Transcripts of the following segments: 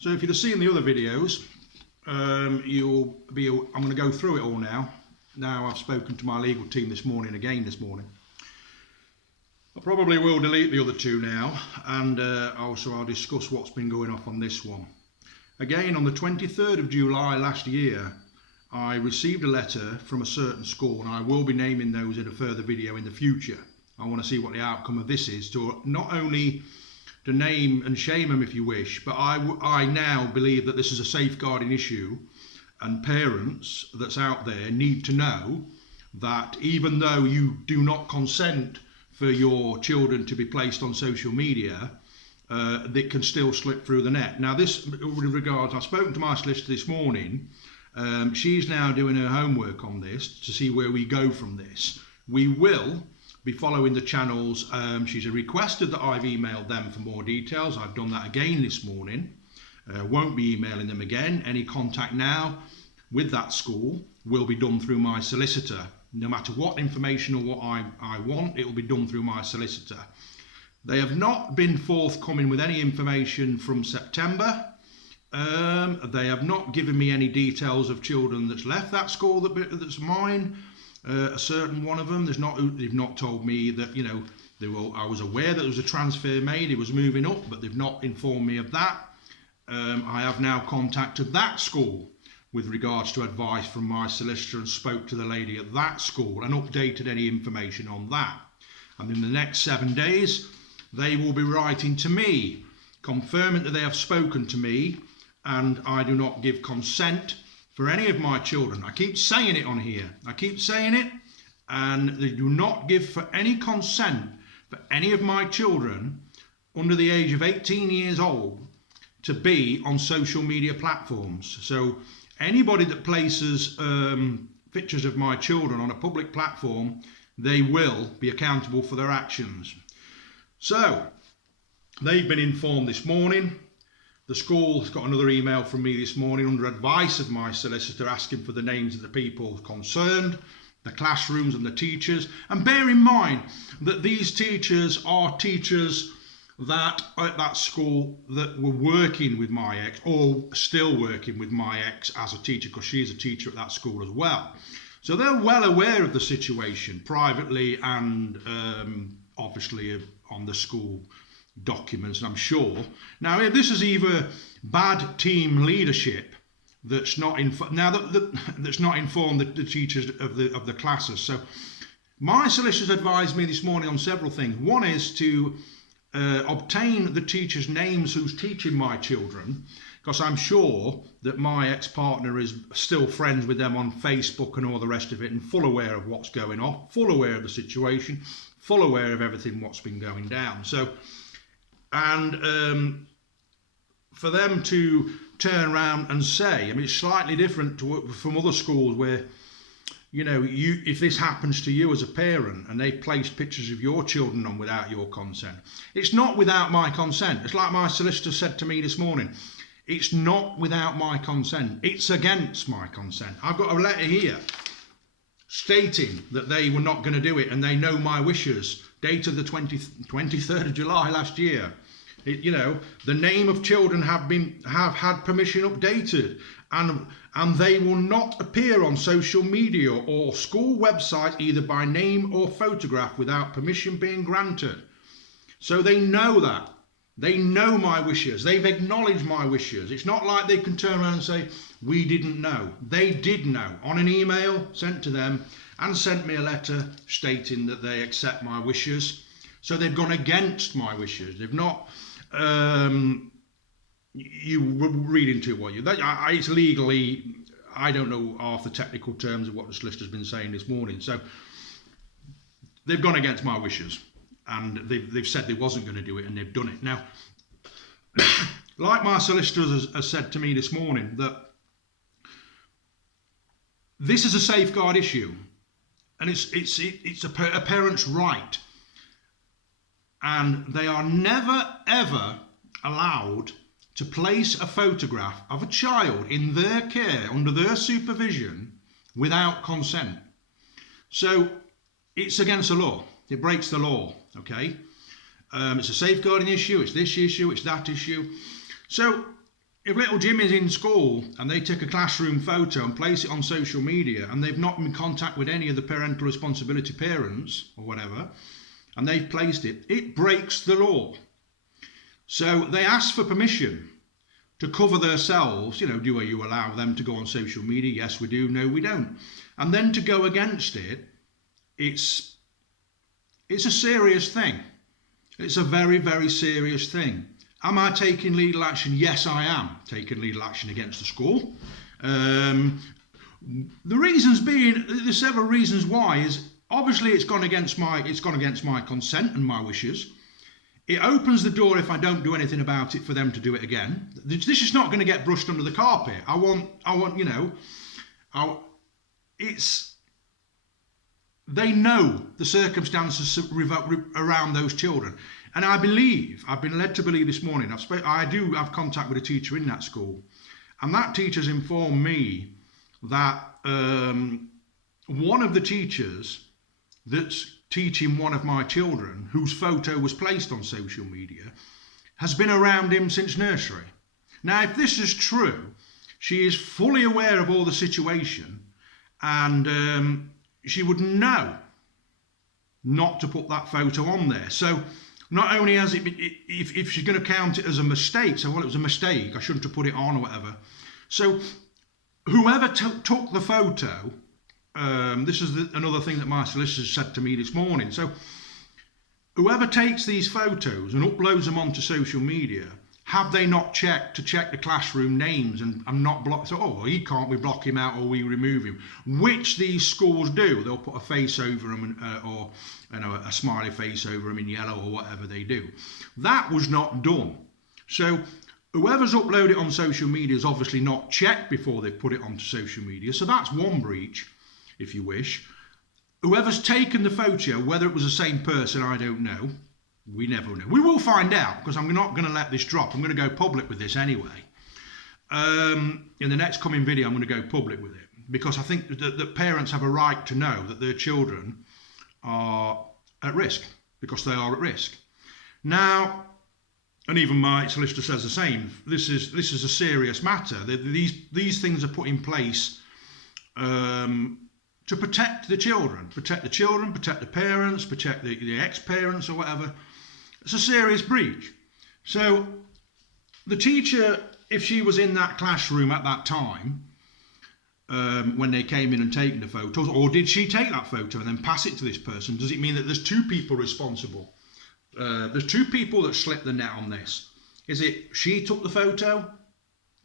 So if you'd have seen the other videos, I'm going to go through it all now. Now I've spoken to my legal team this morning. I probably will delete the other two now, and also I'll discuss what's been going off on this one. Again, on the 23rd of July last year, I received a letter from a certain school, and I will be naming those in a further video in the future. I want to see what the outcome of this is, to not only to name and shame them if you wish, but I now believe that this is a safeguarding issue, and parents that's out there need to know that even though you do not consent for your children to be placed on social media, that can still slip through the net. Now this, with regards, I've spoken to my solicitor this morning. She's now doing her homework on this to see where we go from this. We will be following the channels. She's requested that I've emailed them for more details. I've done that again this morning. Won't be emailing them again. Any contact now with that school will be done through my solicitor. No matter what information or what I want, it will be done through my solicitor. They have not been forthcoming with any information from September. They have not given me any details of children that's left that school that's mine. A certain one of them, they've not told me that, you know, I was aware that there was a transfer made, it was moving up, but they've not informed me of that. I have now contacted that school with regards to advice from my solicitor and spoke to the lady at that school and updated any information on that. And in the next 7 days, they will be writing to me, confirming that they have spoken to me and I do not give consent for any of my children. I keep saying it on here. I keep saying it, and they do not give for any consent for any of my children under the age of 18 years old to be on social media platforms. So anybody that places pictures of my children on a public platform, they will be accountable for their actions. So they've been informed this morning. The school's got another email from me this morning under advice of my solicitor asking for the names of the people concerned, the classrooms and the teachers. And bear in mind that these teachers are teachers that at that school that were working with my ex, or still working with my ex as a teacher, because she's a teacher at that school as well. So they're well aware of the situation privately and obviously on the school documents, I'm sure. Now, if this is either bad team leadership that's not that's not informed the teachers of the classes. So my solicitors advised me this morning on several things. One is to obtain the teachers' names who's teaching my children, because I'm sure that my ex-partner is still friends with them on Facebook and all the rest of it, and full aware of what's going on, full aware of the situation, full aware of everything what's been going down. So, and for them to turn around and say, I mean, it's slightly different from other schools where, you know, if this happens to you as a parent and they place pictures of your children on without your consent, it's not without my consent. It's like my solicitor said to me this morning, it's not without my consent, it's against my consent. I've got a letter here stating that they were not going to do it and they know my wishes, dated the 23rd of July last year. You know, the name of children have had permission updated, and they will not appear on social media or school websites either by name or photograph without permission being granted. So they know that. They know my wishes. They've acknowledged my wishes. It's not like they can turn around and say, we didn't know. They did know on an email sent to them and sent me a letter stating that they accept my wishes. So they've gone against my wishes. They've not, you read into what you, it's legally, I don't know half the technical terms of what the solicitor's been saying this morning. So they've gone against my wishes. And they've said they wasn't going to do it, and they've done it. Now, like my solicitor has said to me this morning, that this is a safeguard issue, and it's a parent's right, and they are never ever allowed to place a photograph of a child in their care under their supervision without consent. So it's against the law. It breaks the law. Okay, it's a safeguarding issue, it's this issue, it's that issue. So if little Jimmy's in school and they take a classroom photo and place it on social media and they've not been in contact with any of the parental responsibility parents or whatever, and they've placed it, it breaks the law. So they ask for permission to cover themselves. Do you allow them to go on social media? Yes, we do. No, we don't. And then to go against it, it's a serious thing. It's a very, very serious thing. Am I taking legal action? Yes, I am taking legal action against the school. The reasons being, there's several reasons why. Is obviously it's gone against my consent and my wishes. It opens the door, if I don't do anything about it, for them to do it again. This is not going to get brushed under the carpet. They know the circumstances around those children. And I've been led to believe this morning, I do have contact with a teacher in that school, and that teacher's informed me that one of the teachers that's teaching one of my children, whose photo was placed on social media, has been around him since nursery. Now, if this is true, she is fully aware of all the situation, and she would know not to put that photo on there. So not only has it been, if she's going to count it as a mistake, so, well, it was a mistake, I shouldn't have put it on or whatever. So whoever took the photo, this is another thing that my solicitor said to me this morning. So whoever takes these photos and uploads them onto social media, have they not checked to check the classroom names and not block? So, oh, he can't, we block him out or we remove him, which these schools do. They'll put a face over him or a smiley face over him in yellow or whatever they do. That was not done. So whoever's uploaded it on social media has obviously not checked before they put it onto social media. So that's one breach, if you wish. Whoever's taken the photo, whether it was the same person, I don't know. We never know. We will find out, because I'm not going to let this drop. I'm going to go public with this anyway. In the next coming video, I'm going to go public with it, because I think that parents have a right to know that their children are at risk, because they are at risk. Now, and even my solicitor says the same, this is a serious matter. These things are put in place to protect the children, protect the parents, protect the ex-parents or whatever. It's a serious breach. So the teacher, if she was in that classroom at that time, when they came in and taken the photos, or did she take that photo and then pass it to this person? Does it mean that there's two people responsible? There's two people that slipped the net on this. Is it she took the photo,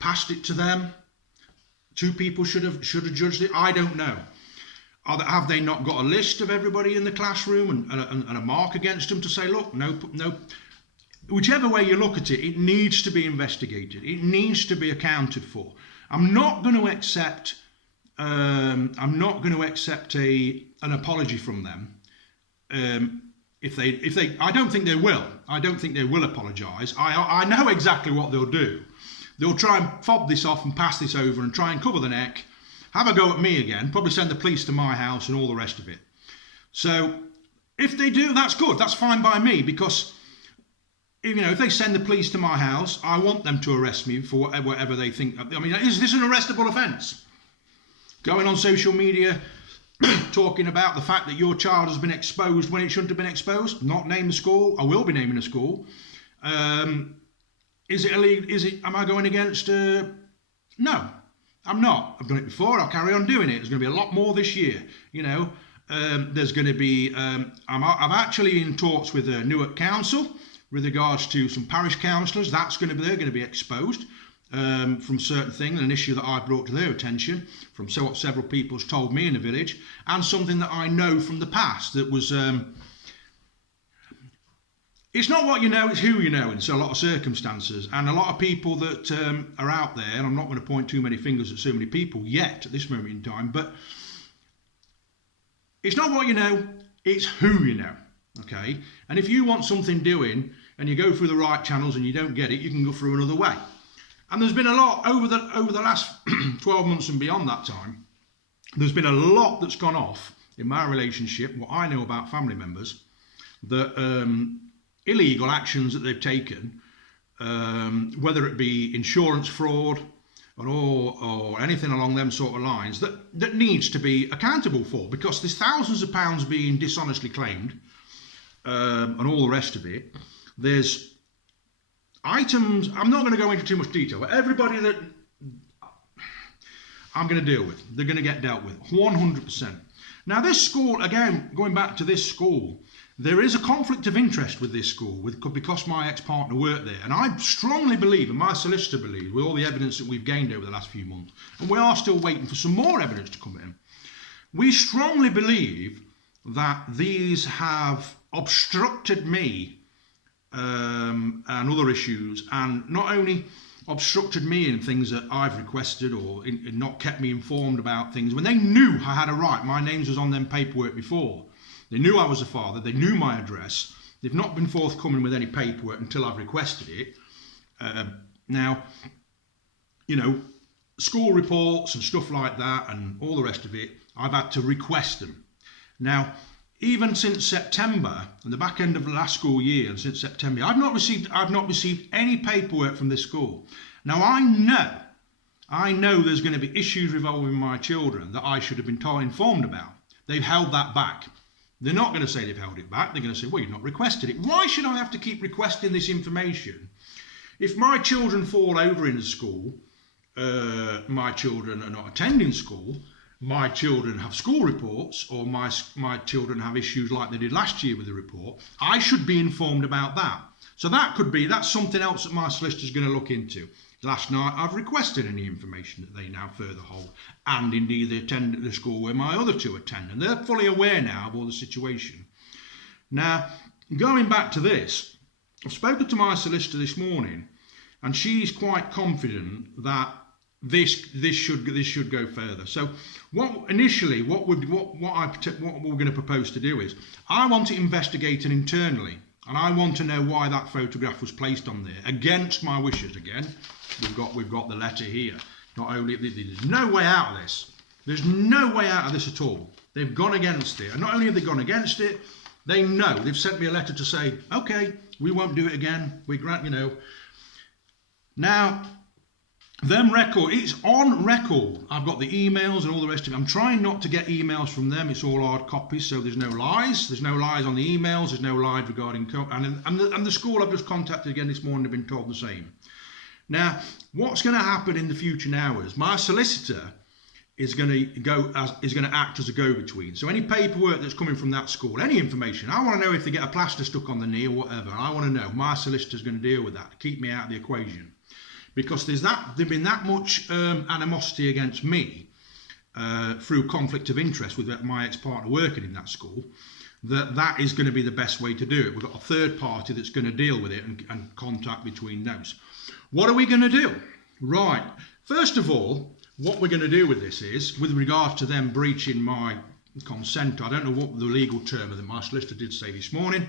passed it to them? Two people should have judged it? I don't know. Have they not got a list of everybody in the classroom and a mark against them to say, look, no, whichever way you look at it, it needs to be investigated. It needs to be accounted for. I'm not going to accept an apology from them. If they, I don't think they will. I don't think they will apologise. I know exactly what they'll do. They'll try and fob this off and pass this over and try and cover the neck. Have a go at me again, probably send the police to my house and all the rest of it. So if they do, that's good. That's fine by me, because if they send the police to my house, I want them to arrest me for whatever they think. I mean, is this an arrestable offence? Going on social media talking about the fact that your child has been exposed when it shouldn't have been exposed, not name the school. I will be naming a school. Is it illegal? Am I going against? No. I'm not. I've done it before. I'll carry on doing it. There's going to be a lot more this year. There's going to be. I'm actually in talks with Newark Council with regards to some parish councillors. They're going to be exposed from certain things, an issue that I brought to their attention from what several people has told me in the village, and something that I know from the past that was. It's not what you know, it's who you know in a lot of circumstances. And a lot of people that are out there, and I'm not going to point too many fingers at so many people yet at this moment in time, but it's not what you know, it's who you know, okay? And if you want something doing and you go through the right channels and you don't get it, you can go through another way. And there's been a lot over the last 12 months and beyond that time, there's been a lot that's gone off in my relationship, what I know about family members, that illegal actions that they've taken whether it be insurance fraud or anything along them sort of lines that needs to be accountable for, because there's thousands of pounds being dishonestly claimed, and all the rest of it. There's items, I'm not going to go into too much detail, but everybody that I'm going to deal with, they're going to get dealt with 100%. Now this school, again, going back to this school, there is a conflict of interest with this school because my ex-partner worked there, and I strongly believe, and my solicitor believes, with all the evidence that we've gained over the last few months, and we are still waiting for some more evidence to come in, we strongly believe that these have obstructed me and other issues, and not only obstructed me in things that I've requested or not kept me informed about things when they knew I had a right. My names was on them paperwork before. They knew I was a father, they knew my address. They've not been forthcoming with any paperwork until I've requested it. Now, you know, school reports and stuff like that and all the rest of it, I've had to request them. Now, even since September, and the back end of the last school year, and since September, I've not received any paperwork from this school. Now I know there's going to be issues revolving my children that I should have been informed about. They've held that back. They're not going to say they've held it back. They're going to say, well, you've not requested it. Why should I have to keep requesting this information? If my children fall over in school, my children are not attending school, my children have school reports, or my children have issues like they did last year with the report, I should be informed about that. So that's something else that my solicitor's going to look into. Last night I've requested any information that they now further hold, and indeed they attend at the school where my other two attend, and they're fully aware now of all the situation. Now, going back to this, I've spoken to my solicitor this morning, and she's quite confident that this should go further. So what we're going to propose to do is, I want to investigate it internally, and I want to know why that photograph was placed on there against my wishes. Again, we've got the letter here. Not only there's no way out of this. There's no way out of this at all. They've gone against it, and not only have they gone against it, they know. They've sent me a letter to say, okay, we won't do it again. We grant, you know. Now, it's on record. I've got the emails and all the rest of it. I'm trying not to get emails from them. It's all hard copies, so there's no lies. There's no lies on the emails. There's no lies regarding and the school I've just contacted again this morning have been told the same. Now, what's going to happen in the future now is my solicitor is going to act as a go-between. So any paperwork that's coming from that school, any information, I want to know if they get a plaster stuck on the knee or whatever. I want to know. My solicitor's going to deal with that to keep me out of the equation. Because there's been that much animosity against me through conflict of interest with my ex-partner working in that school, that is going to be the best way to do it. We've got a third party that's going to deal with it and contact between those. What are we going to do? Right. First of all, what we're going to do with this is, with regard to them breaching my consent, I don't know what the legal term of my solicitor did say this morning.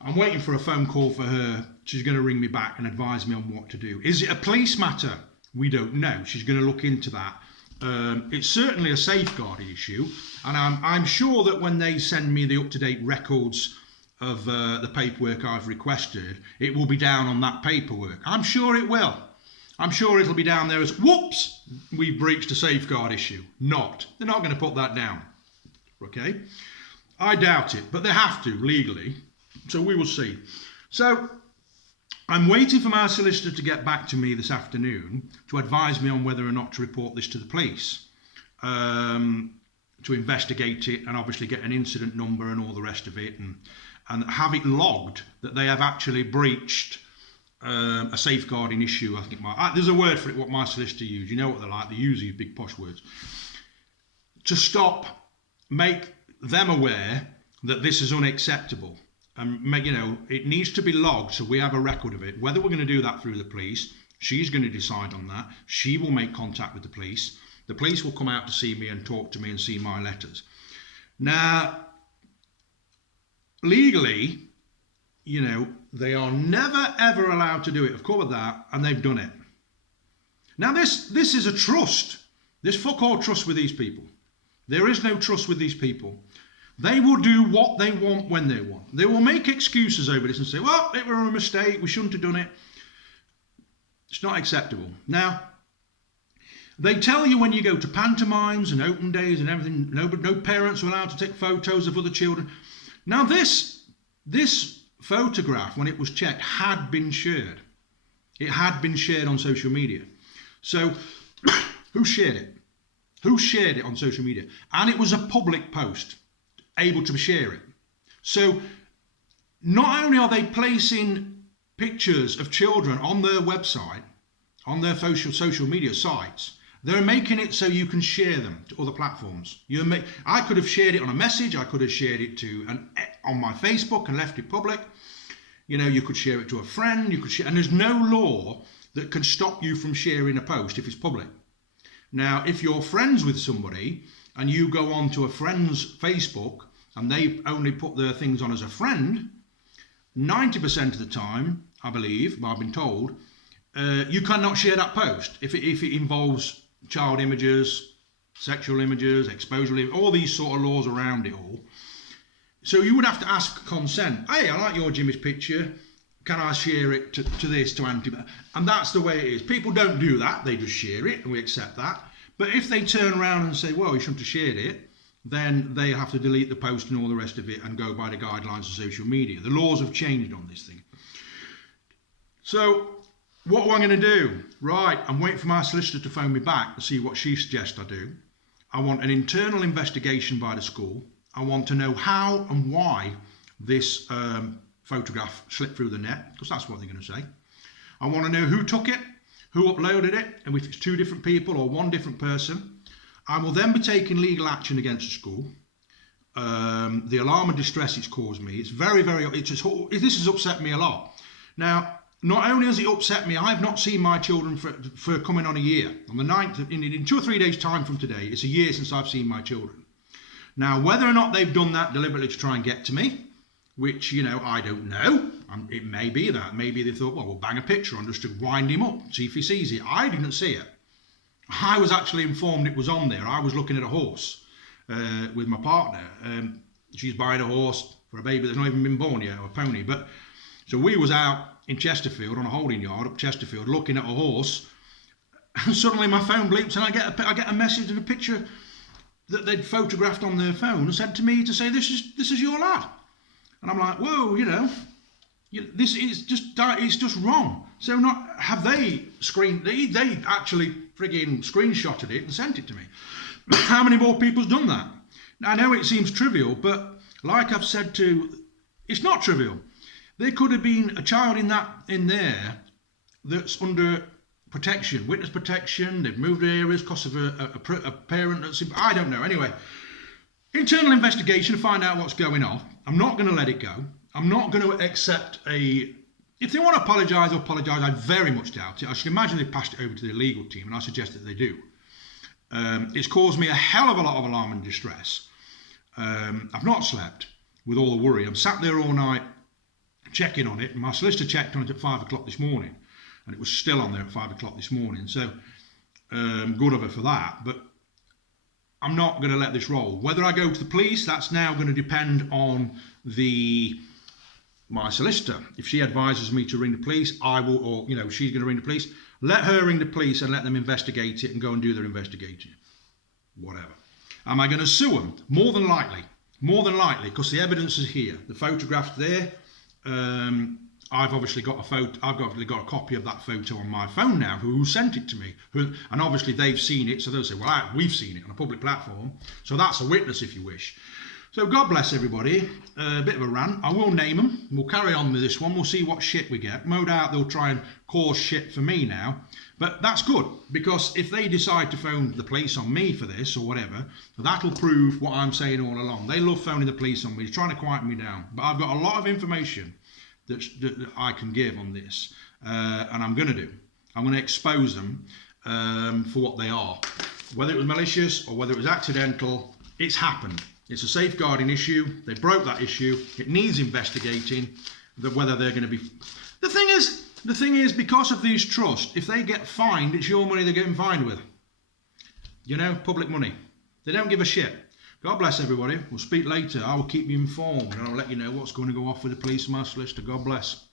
I'm waiting for a phone call for her. She's going to ring me back and advise me on what to do. Is it a police matter? We don't know. She's going to look into that. It's certainly a safeguarding issue, and I'm sure that when they send me the up-to-date records of the paperwork I've requested, it will be down on that paperwork. I'm sure it will. I'm sure it'll be down there as, whoops, we've breached a safeguard issue. They're not going to put that down. Okay? I doubt it, but they have to legally. So we will see. So I'm waiting for my solicitor to get back to me this afternoon to advise me on whether or not to report this to the police, to investigate it and obviously get an incident number and all the rest of it, and have it logged that they have actually breached a safeguarding issue. I think there's a word for it, what my solicitor used. You know what they're like. They use these big posh words. To make them aware that this is unacceptable. It needs to be logged so we have a record of it. Whether we're going to do that through the police, she's going to decide on that. She will make contact with the police. The police will come out to see me and talk to me and see my letters. Now, legally, they are never ever allowed to do it. I've covered that, and they've done it. Now, this is a trust. There's fuck all trust with these people. There is no trust with these people. They will do what they want when they want. They will make excuses over this and say, well, it was a mistake, we shouldn't have done it. It's not acceptable. Now, they tell you when you go to pantomimes and open days and everything, no parents are allowed to take photos of other children. Now, this photograph, when it was checked, had been shared. It had been shared on social media. So, who shared it? Who shared it on social media? And it was a public post, able to share it. So, not only are they placing pictures of children on their website, on their social media sites, they're making it so you can share them to other platforms. I could have shared it on a message. I could have shared it on my Facebook and left it public. You could share it to a friend. And there's no law that can stop you from sharing a post if it's public. Now, if you're friends with somebody and you go on to a friend's Facebook and they only put their things on as a friend, 90% of the time, I believe, I've been told, you cannot share that post if it involves child images, sexual images, exposure, all these sort of laws around it all. So you would have to ask consent. Hey, I like your Jimmy's picture. Can I share it to this, to anti? And that's the way it is. People don't do that. They just share it, and we accept that. But if they turn around and say, well, you shouldn't have shared it, then they have to delete the post and all the rest of it and go by the guidelines of social media. The laws have changed on this thing. So what am I going to do? Right, I'm waiting for my solicitor to phone me back to see what she suggests I do. I want an internal investigation by the school. I want to know how and why this photograph slipped through the net, because that's what they're going to say. I want to know who took it, who uploaded it, and if it's two different people or one different person. I will then be taking legal action against the school. The alarm and distress it's caused me, it's very, this has upset me a lot. Now, not only has it upset me, I've not seen my children for coming on a year. On the 9th, in 2 or 3 days' time from today, it's a year since I've seen my children. Now, whether or not they've done that deliberately to try and get to me, which, I don't know. It may be that. Maybe they thought, well, we'll bang a picture on just to wind him up, see if he sees it. I didn't see it. I was actually informed it was on there. I was looking at a horse with my partner. She's buying a horse for a baby that's not even been born yet, or a pony. So we was out in Chesterfield, on a holding yard up Chesterfield, looking at a horse. And suddenly my phone bleeps and I get a message and a picture that they'd photographed on their phone and sent to me to say, this is your lad. And I'm like, whoa, this is it's just wrong. So have they actually frigging screenshotted it and sent it to me. How many more people's done that? Now, I know it seems trivial, but like I've said it's not trivial. There could have been a child in there that's under protection, witness protection. They've moved areas because of a parent that's, I don't know. Anyway, internal investigation to find out what's going on. I'm not going to let it go. I'm not going to accept if they want to apologise, they'll apologise. I very much doubt it. I should imagine they've passed it over to the legal team, and I suggest that they do. It's caused me a hell of a lot of alarm and distress. I've not slept with all the worry. I'm sat there all night checking on it, and my solicitor checked on it at 5 o'clock this morning, and it was still on there at 5 o'clock this morning. So good of her for that, but I'm not going to let this roll. Whether I go to the police, that's now going to depend on my solicitor. If she advises me to ring the police, I will, or she's going to ring the police. Let her ring the police and let them investigate it and go and do their investigating. Whatever. Am I going to sue them? More than likely, because the evidence is here. The photograph's there. I've obviously got a copy of that photo on my phone now. Who sent it to me? And obviously they've seen it, so they'll say, well, we've seen it on a public platform. So that's a witness, if you wish. So God bless everybody. A bit of a rant. I will name them. We'll carry on with this one. We'll see what shit we get. No doubt they'll try and cause shit for me now. But that's good, because if they decide to phone the police on me for this or whatever, that'll prove what I'm saying all along. They love phoning the police on me, trying to quieten me down. But I've got a lot of information that I can give on this, and I'm going to do. I'm going to expose them for what they are. Whether it was malicious or whether it was accidental, it's happened. It's a safeguarding issue. They broke that issue. It needs investigating. Whether they're going to be... The thing is, because of these trusts, if they get fined, it's your money they're getting fined with. Public money. They don't give a shit. God bless everybody. We'll speak later. I will keep you informed and I'll let you know what's going to go off with the police and my solicitor. God bless.